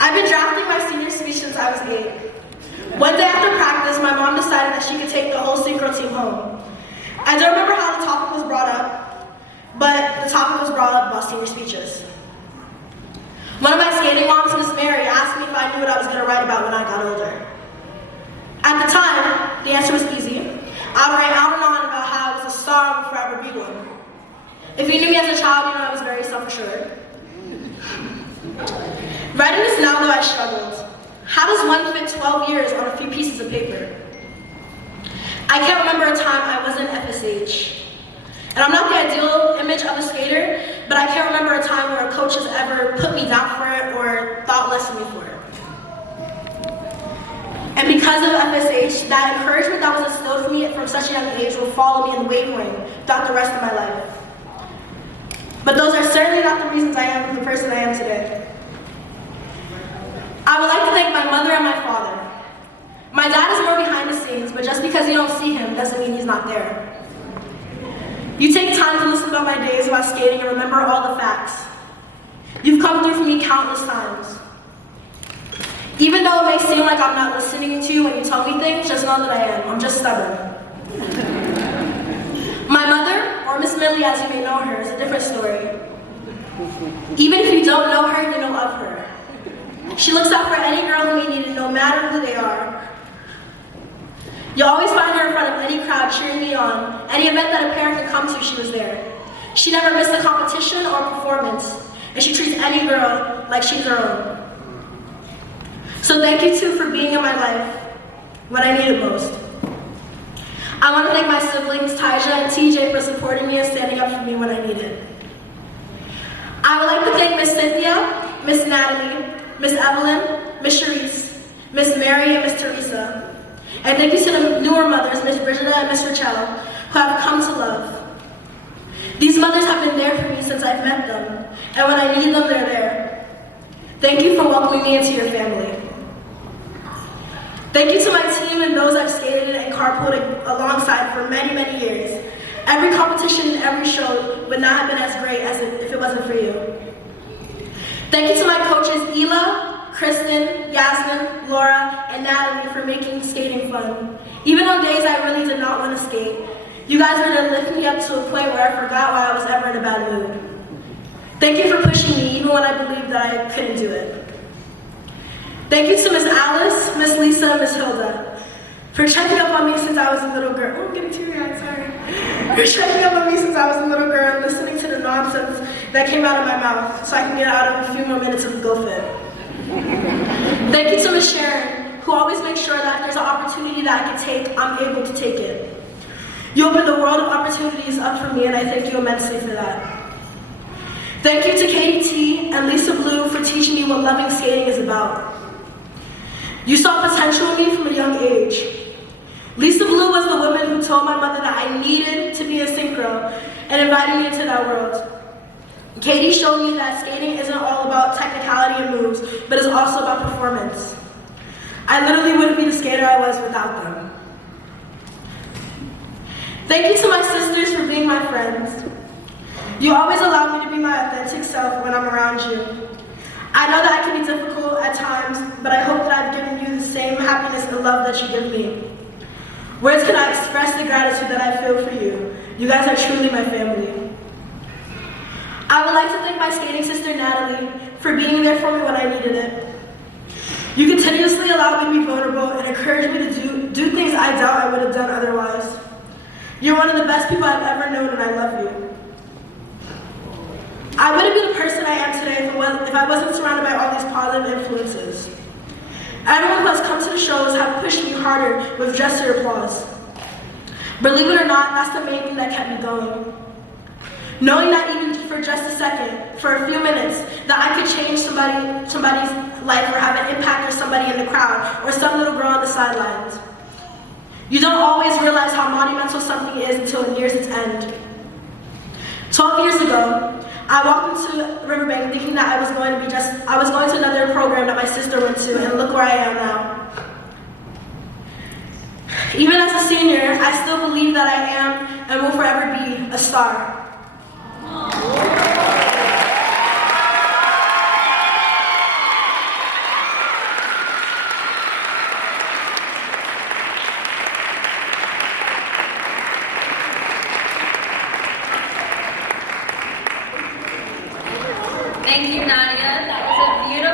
I've been drafting my senior speech since I was 8. One day after practice, my mom decided that she could take the whole synchro team home. I don't remember how the topic was brought up, but the topic was brought up about senior speeches. One of my skating moms, Miss Mary, asked me if I knew what I was going to write about when I got older. At the time, the answer was easy. I would write out and on about how I was a star and would forever be one. If you knew me as a child, you know I was very self-assured. Writing this now, though, I struggled. How does one fit 12 years on a few pieces of paper? I can't remember a time I wasn't FSH. And I'm not the ideal image of a skater, but I can't remember a time where a coach has ever put me down for it or thought less of me for it. And because of FSH, that encouragement that was instilled for me from such a young age will follow me unwavering throughout the rest of my life. But those are certainly not the reasons I am the person I am today. I would like to thank my mother and my father. My dad is more behind the scenes, but just because you don't see him doesn't mean he's not there. You take time to listen about my days about skating and remember all the facts. You've come through for me countless times. Even though it may seem like I'm not listening to you when you tell me things, just know that I am. I'm just stubborn. My mother, or Miss Millie as you may know her, is a different story. Even if you don't know her, you know of her. She looks out for any girl who may need it, no matter who they are. You'll always find her in front of any crowd cheering me on. Any event that a parent can come to, she was there. She never missed a competition or a performance, and she treats any girl like she's her own. So thank you too for being in my life when I need it most. I want to thank my siblings, Tyja and TJ, for supporting me and standing up for me when I need it. I would like to thank Miss Cynthia, Miss Natalie, Miss Evelyn, Miss Charisse, Miss Mary, and Miss Teresa. And thank you to the newer mothers, Miss Brigida and Miss Rochelle, who I've come to love. These mothers have been there for me since I've met them, and when I need them, they're there. Thank you for welcoming me into your family. Thank you to my team and those I've skated and carpooled alongside for many, many years. Every competition and every show would not have been as great as if it wasn't for you. Thank you to my coaches, Ela, Kristen, Yasmin, Laura, and Natalie for making skating fun. Even on days I really did not want to skate, you guys were there to lift me up to a point where I forgot why I was ever in a bad mood. Thank you for pushing me even when I believed that I couldn't do it. Thank you to Miss Alice, Miss Lisa, and Miss Hilda for checking up on me since I was a little girl. Oh, I'm getting teary-eyed, sorry. For checking up on me since I was a little girl and listening to the nonsense that came out of my mouth so I can get out of a few more minutes of the go fit. Thank you to Miss Sharon, who always makes sure that if there's an opportunity that I can take, I'm able to take it. You opened the world of opportunities up for me, and I thank you immensely for that. Thank you to Katie T and Lisa Blue for teaching me what loving skating is about. You saw potential in me from a young age. Lisa Blue was the woman who told my mother that I needed to be a synchro and invited me into that world. Katie showed me that skating isn't all about technicality and moves, but is also about performance. I literally wouldn't be the skater I was without them. Thank you to my sisters for being my friends. You always allow me to be my authentic self when I'm around you. I know that I can be difficult at times, but I hope that I've given you the same happiness and love that you give me. Words cannot express the gratitude that I feel for you. You guys are truly my family. I would like to thank my skating sister, Natalie, for being there for me when I needed it. You continuously allowed me to be vulnerable and encouraged me to do things I doubt I would have done otherwise. You're one of the best people I've ever known, and I love you. I wouldn't be the person I am today if I wasn't surrounded by all these positive influences. Everyone who has come to the shows have pushed me harder with just your applause. Believe it or not, that's the main thing that kept me going. Knowing that even for just a second, for a few minutes, that I could change somebody's life or have an impact on somebody in the crowd or some little girl on the sidelines. You don't always realize how monumental something is until it nears its end. 12 years ago, I walked into Riverbank thinking that I was going to another program that my sister went to, and look where I am now. Even as a senior, I still believe that I am and will forever be a star. Thank you, Nadia.